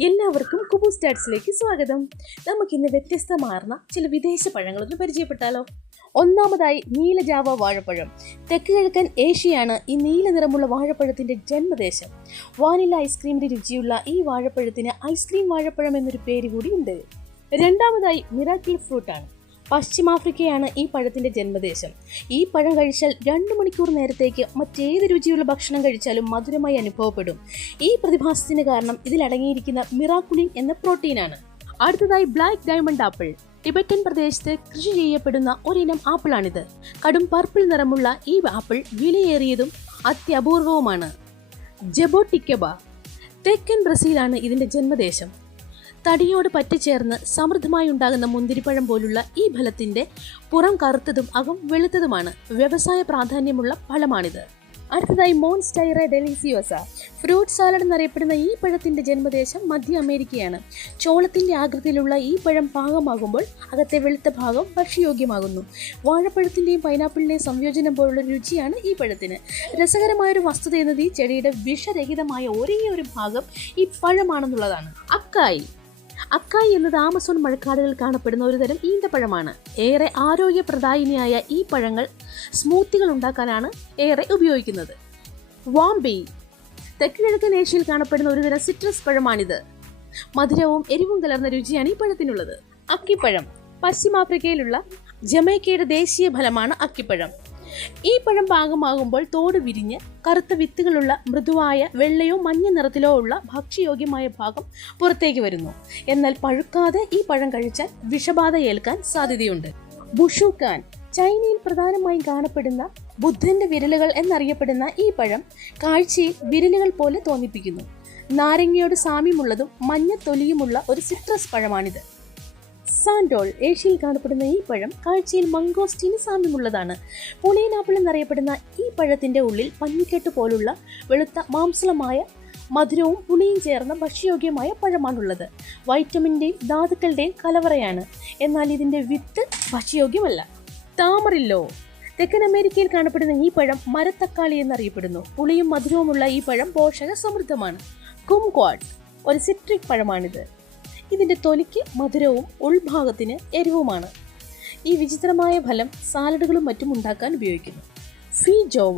എല്ലാവർക്കും കുബു സ്റ്റാറ്റ്സിലേക്ക് സ്വാഗതം. നമുക്കിന്ന് വ്യത്യസ്തമാർന്ന ചില വിദേശ പഴങ്ങളൊന്ന് പരിചയപ്പെട്ടാലോ. ഒന്നാമതായി നീലജാവ വാഴപ്പഴം. തെക്ക് കിഴക്കൻ ഏഷ്യയാണ് ഈ നീല നിറമുള്ള വാഴപ്പഴത്തിന്റെ ജന്മദേശം. വാനില ഐസ്ക്രീമിന്റെ രുചിയുള്ള ഈ വാഴപ്പഴത്തിന് ഐസ്ക്രീം വാഴപ്പഴം എന്നൊരു പേര് കൂടിയുണ്ട് രണ്ടാമതായി മിറാക്കിൾ ഫ്രൂട്ടാണ്. പശ്ചിമാഫ്രിക്കയാണ് ഈ പഴത്തിന്റെ ജന്മദേശം. ഈ പഴം കഴിച്ചാൽ രണ്ട് മണിക്കൂർ നേരത്തേക്ക് മറ്റേത് രുചിയുള്ള ഭക്ഷണം കഴിച്ചാലും മധുരമായി അനുഭവപ്പെടും. ഈ പ്രതിഭാസത്തിന് കാരണം ഇതിലടങ്ങിയിരിക്കുന്ന മിറാക്കുലിൻ എന്ന പ്രോട്ടീനാണ്. അടുത്തതായി ബ്ലാക്ക് ഡയമണ്ട് ആപ്പിൾ. ടിബറ്റൻ പ്രദേശത്ത് കൃഷി ചെയ്യപ്പെടുന്ന ഒരിനം ആപ്പിളാണിത്. കടും പർപ്പിൾ നിറമുള്ള ഈ ആപ്പിൾ വിലയേറിയതും അത്യപൂർവവുമാണ്. ജബോട്ടിക്കബ. തെക്കൻ ബ്രസീലാണ് ഇതിന്റെ ജന്മദേശം. തടിയോട് പറ്റിച്ചേർന്ന് സമൃദ്ധമായി ഉണ്ടാകുന്ന മുന്തിരിപ്പഴം പോലുള്ള ഈ ഫലത്തിന്റെ പുറം കറുത്തതും അകം വെളുത്തതുമാണ് വ്യവസായ പ്രാധാന്യമുള്ള ഫലമാണിത്. അടുത്തതായി മോൺസ്റ്റൈറ ഡെലിസിയോസ. ഫ്രൂട്ട് സാലഡ് എന്നറിയപ്പെടുന്ന ഈ പഴത്തിന്റെ ജന്മദേശം മധ്യ അമേരിക്കയാണ്. ചോളത്തിന്റെ ആകൃതിയിലുള്ള ഈ പഴം പാകമാകുമ്പോൾ അകത്തെ വെളുത്ത ഭാഗം ഭക്ഷ്യയോഗ്യമാകുന്നു. വാഴപ്പഴത്തിന്റെയും പൈനാപ്പിളിന്റെയും സംയോജനം പോലുള്ള രുചിയാണ് ഈ പഴത്തിന്. രസകരമായൊരു വസ്തുത എന്നത് ഈ ചെടിയുടെ വിഷരഹിതമായ ഒരേ ഒരു ഭാഗം ഈ പഴമാണെന്നുള്ളതാണ്. അക്കായി അക്കായി എന്നത് ആമസോൺ മഴക്കാടുകളിൽ കാണപ്പെടുന്ന ഒരു തരം ഈന്തപ്പഴമാണ്. ഏറെ ആരോഗ്യപ്രദായിനിയായ ഈ പഴങ്ങൾ സ്മൂത്തികൾ ഉണ്ടാക്കാനാണ് ഏറെ ഉപയോഗിക്കുന്നത്. വാംബി തെക്ക് കിഴക്കൻ ഏഷ്യയിൽ കാണപ്പെടുന്ന ഒരു തരം സിട്രസ് പഴമാണിത്. മധുരവും എരിവും കലർന്ന രുചിയാണ് ഈ പഴത്തിനുള്ളത്. അക്കിപ്പഴം പശ്ചിമാഫ്രിക്കയിലുള്ള ജമൈക്കയുടെ ദേശീയ ഫലമാണ് അക്കിപ്പഴം. ഈ പഴം പാകമാകുമ്പോൾ തോട് വിരിഞ്ഞ് കറുത്ത വിത്തുകളുള്ള മൃദുവായ വെള്ളയോ മഞ്ഞ നിറത്തിലോ ഉള്ള ഭക്ഷ്യയോഗ്യമായ ഭാഗം പുറത്തേക്ക് വരുന്നു. എന്നാൽ പഴുക്കാതെ ഈ പഴം കഴിച്ചാൽ വിഷബാധ ഏൽക്കാൻ സാധ്യതയുണ്ട്. ബുഷുക്കാൻ ചൈനയിൽ പ്രധാനമായും കാണപ്പെടുന്ന ബുദ്ധന്റെ വിരലുകൾ എന്നറിയപ്പെടുന്ന ഈ പഴം കാഴ്ചയിൽ വിരലുകൾ പോലെ തോന്നിപ്പിക്കുന്നു. നാരങ്ങയോട് സാമ്യമുള്ളതും മഞ്ഞ തൊലിയുമുള്ള ഒരു സിട്രസ് പഴമാണിത്. സാൻഡോൾ ഏഷ്യയിൽ കാണപ്പെടുന്ന ഈ പഴം കാഴ്ചയിൽ മംഗോസ്റ്റിന് സാമ്യമുള്ളതാണ്. പുളിയൻ ആപ്പിൾ എന്നറിയപ്പെടുന്ന ഈ പഴത്തിന്റെ ഉള്ളിൽ പഞ്ഞിക്കെട്ട് പോലുള്ള വെളുത്ത മാംസളമായ മധുരവും പുളിയും ചേർന്ന ഭക്ഷ്യയോഗ്യമായ പഴമാണുള്ളത്. വൈറ്റമിന്റെയും ധാതുക്കളുടെയും കലവറയാണ്. എന്നാൽ ഇതിന്റെ വിത്ത് ഭക്ഷ്യയോഗ്യമല്ല. താമറില്ലോ. തെക്കൻ അമേരിക്കയിൽ കാണപ്പെടുന്ന ഈ പഴം മരത്തക്കാളി എന്നറിയപ്പെടുന്നു. പുളിയും മധുരവുമുള്ള ഈ പഴം പോഷക സമൃദ്ധമാണ് കുംക്വാഡ് ഒരു സിട്രിക് പഴമാണിത്. ഇതിന്റെ തൊലിക്ക് മധുരവും ഉൾഭാഗത്തിന് എരിവുമാണ്. ഈ വിചിത്രമായ ഫലം സാലഡുകളും മറ്റും ഉണ്ടാക്കാൻ ഉപയോഗിക്കുന്നു. ഫി ജോവ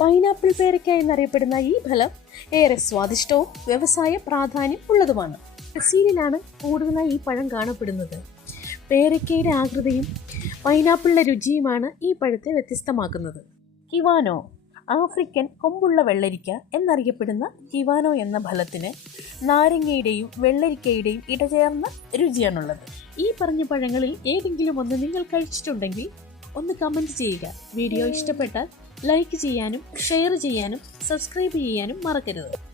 പൈനാപ്പിൾ പേരയ്ക്ക എന്നറിയപ്പെടുന്ന ഈ ഫലം ഏറെ സ്വാദിഷ്ടവും വ്യവസായ പ്രാധാന്യം ഉള്ളതുമാണ്. ബ്രസീലിലാണ് കൂടുതലായി ഈ പഴം കാണപ്പെടുന്നത്. പേരയ്ക്കയുടെ ആകൃതിയും പൈനാപ്പിളിന്റെ രുചിയുമാണ് ഈ പഴത്തെ വ്യത്യസ്തമാക്കുന്നത്. കിവാനോ ആഫ്രിക്കൻ കൊമ്പുള്ള വെള്ളരിക്ക എന്നറിയപ്പെടുന്ന കിവാനോ എന്ന ഫലത്തിന് നാരങ്ങയുടെയും വെള്ളരിക്കയുടെയും ഇടചേർന്ന രുചിയാണുള്ളത്. ഈ പറഞ്ഞ പഴങ്ങളിൽ ഏതെങ്കിലും ഒന്ന് നിങ്ങൾ കഴിച്ചിട്ടുണ്ടെങ്കിൽ ഒന്ന് കമന്റ് ചെയ്യുക. വീഡിയോ ഇഷ്ടപ്പെട്ടാൽ ലൈക്ക് ചെയ്യാനും ഷെയർ ചെയ്യാനും സബ്സ്ക്രൈബ് ചെയ്യാനും മറക്കരുത്.